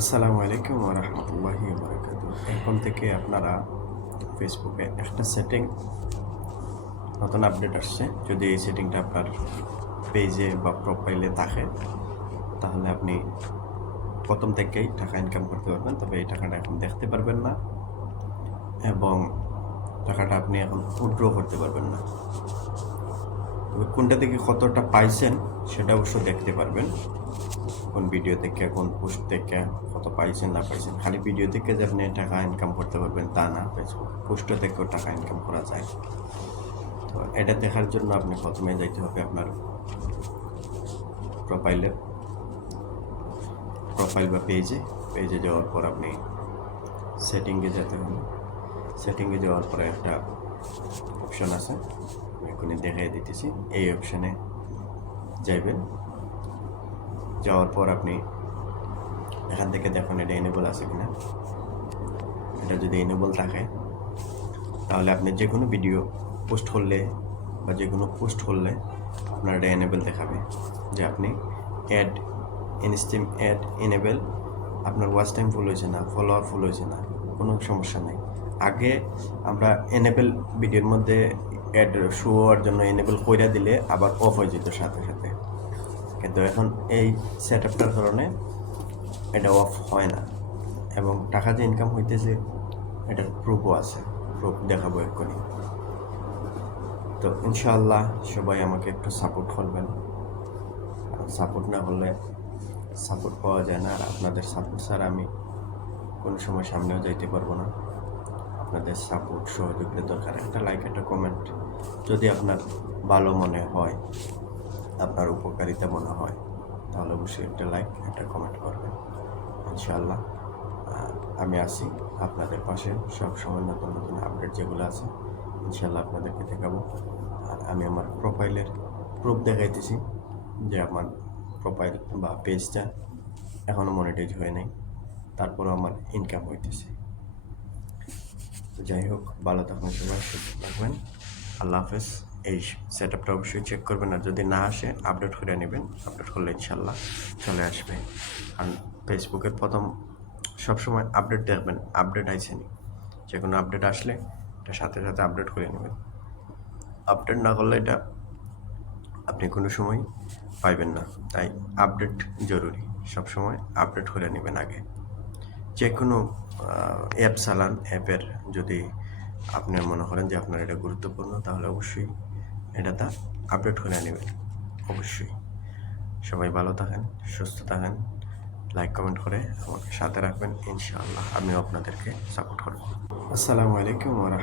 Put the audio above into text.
আসসালামু আলাইকুম ওয়া রাহমাতুল্লাহি ওয়া বারাকাতুহু। এখন থেকে আপনারা ফেসবুকে একটা নতুন আপডেট আসছে। যদি এই সেটিংটা আপনার পেজে বা প্রোফাইলে থাকে, তাহলে আপনি প্রথম থেকেই টাকা ইনকাম করতে পারবেন। তবে এই টাকাটা এখন দেখতে পারবেন না এবং টাকাটা আপনি এখন উইথড্র করতে পারবেন না। তবে কোনটা থেকে কতটা পাইছেন সেটা অবশ্য দেখতে পারবেন। কোন ভিডিও থেকে, কোন পোস্ট থেকে কত পাইছেন না পাইছেন। খালি ভিডিও থেকে যে আপনি টাকা ইনকাম করতে পারবেন তা না, ফেসবুক পোস্ট থেকেও টাকা ইনকাম করা যায়। তো এটা দেখার জন্য আপনি প্রথমে যাইতে হবে আপনার প্রোফাইল বা পেজে যাওয়ার পর আপনি সেটিংয়ে যেতে হবে। সেটিংয়ে যাওয়ার পরে একটা অপশন আছে, এখনই দেখাই দিতেছি। এই অপশানে যাইবেন। যাওয়ার পর আপনি এখান থেকে দেখুন এটা এনেবল আছে কিনা। এটা যদি এনেবল থাকে তাহলে আপনি যে কোনো ভিডিও পোস্ট করলে বা যে কোনো পোস্ট করলে আপনার এটা এনেবল দেখাবে যে আপনি অ্যাড এনেবল, আপনার ওয়াচ টাইম ফুল হয়েছে না, ফলোয়ার ফুল হয়েছে না, কোনো সমস্যা নেই। আগে আমরা এনেবল ভিডিওর মধ্যে অ্যাড শো হওয়ার জন্য এনেবল কইরা দিলে আবার অফ হয়ে যেত সাথে সাথে, কিন্তু এখন এই সেট আপটার কারণে এটা অফ হয় না এবং টাকা যে ইনকাম হইতেছে এটার প্রুফও আছে, প্রুফ দেখাবো এক্ষুনি। তো ইনশাআল্লাহ সবাই আমাকে একটু সাপোর্ট করবেন। সাপোর্ট না হলে সাপোর্ট পাওয়া যায় না, আর আপনাদের সাপোর্ট ছাড়া আমি কোনো সময় সামনেও যাইতে পারবো না। আপনাদের সাপোর্ট সহযোগিতা দরকার। একটা লাইক, একটা কমেন্ট যদি আপনার ভালো মনে হয়, আপনার উপকারিতা মনে হয়, তাহলে অবশ্যই একটা লাইক, একটা কমেন্ট করবেন। ইনশাআল্লাহ আমি আছি আপনাদের পাশে। সব সময় নতুন নতুন আপডেট যেগুলো আছে ইনশাআল্লাহ আপনাদেরকে দেখাবো। আর আমি আমার প্রোফাইলের প্রুফ দেখাইতেছি যে আমার প্রোফাইল বা পেজটা এখনও মনিটাইজ হয়ে নাই, তারপরেও আমার ইনকাম হইতেছে। যাই হোক, ভালো থাকবেন সবাই, সুস্থ থাকবেন। আল্লাহ হাফেজ। এই সেট আপটা অবশ্যই চেক করবেন, আর যদি না আসে আপডেট করে নেবেন। আপডেট করলে ইনশাল্লাহ চলে আসবে। আর ফেসবুকের প্রথম সবসময় আপডেট দেখবেন, আপডেট আইসেনি। যে কোনো আপডেট আসলে এটা সাথে সাথে আপডেট করে নেবেন। আপডেট না করলে এটা আপনি কোনো সময় পাইবেন না। তাই আপডেট জরুরি, সবসময় আপডেট করে নেবেন আগে। যে কোনো অ্যাপ চালান, অ্যাপের যদি আপনি মনে করেন যে আপনার এটা গুরুত্বপূর্ণ, তাহলে অবশ্যই এটা আপডেট করে নেবেন অবশ্যই। সবাই ভালো থাকেন, সুস্থ থাকেন, লাইক কমেন্ট করে আমাকে সাথে রাখবেন। ইনশাআল্লাহ আমিও আপনাদেরকে সাপোর্ট করব। আসসালামু আলাইকুম ওয়া রাহমাতুল্লাহ।